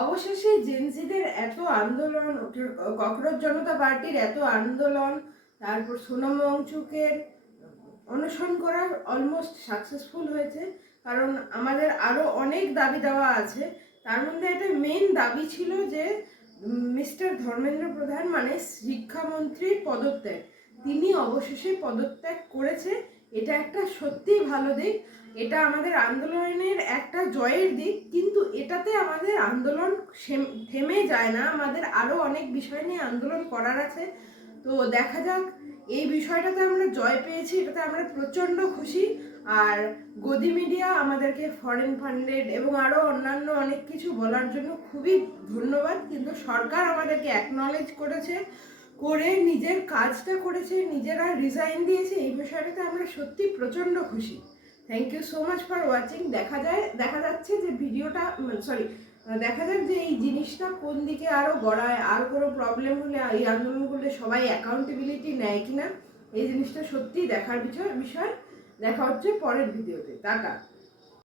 অবশেষে জেনজিদের এত আন্দোলন, ককরোচ জনতা পার্টির এত আন্দোলন, তারপর সোনম ওয়াংচুকের অনশন করা অলমোস্ট সাকসেসফুল হয়েছে। কারণ আমাদের আরও অনেক দাবি দেওয়া আছে। তার মধ্যে একটা মেন দাবি ছিল যে মিস্টার ধর্মেন্দ্র প্রধান মানে শিক্ষামন্ত্রীর পদত্যাগ। তিনি অবশেষে পদত্যাগ করেছে। এটা একটা সত্যিই ভালো দিক, এটা আমাদের আন্দোলনের একটা জয়ের দিক। কিন্তু এটাতে আমাদের আন্দোলন থেমে যায় না, আমাদের আরও অনেক বিষয় নিয়ে আন্দোলন করার আছে। তো দেখা যাক, এই বিষয়টাতে আমরা জয় পেয়েছি, এটাতে আমরা প্রচণ্ড খুশি। আর গদি মিডিয়া আমাদেরকে ফরেন ফান্ডেড এবং আরও অন্যান্য অনেক কিছু বলার জন্য খুবই ধন্যবাদ। কিন্তু সরকার আমাদেরকে অ্যাকনলেজ করেছে, করে নিজের কাজটা করেছে, নিজেরা রিজাইন দিয়েছে। এই বিষয়টাতে আমরা সত্যি প্রচণ্ড খুশি। Thank you so much for watching. দেখা যাচ্ছে যে ভিডিওটা দেখা যাক যে এই জিনিসটা কোন দিকে আরও গড়ায়। আর কোনো প্রবলেম হলে, এই আন্দোলন করলে সবাই অ্যাকাউন্টেবিলিটি নেয় কিনা, এই জিনিসটা সত্যিই দেখার বিষয়। দেখা হচ্ছে পরের ভিডিওতে। টাটা।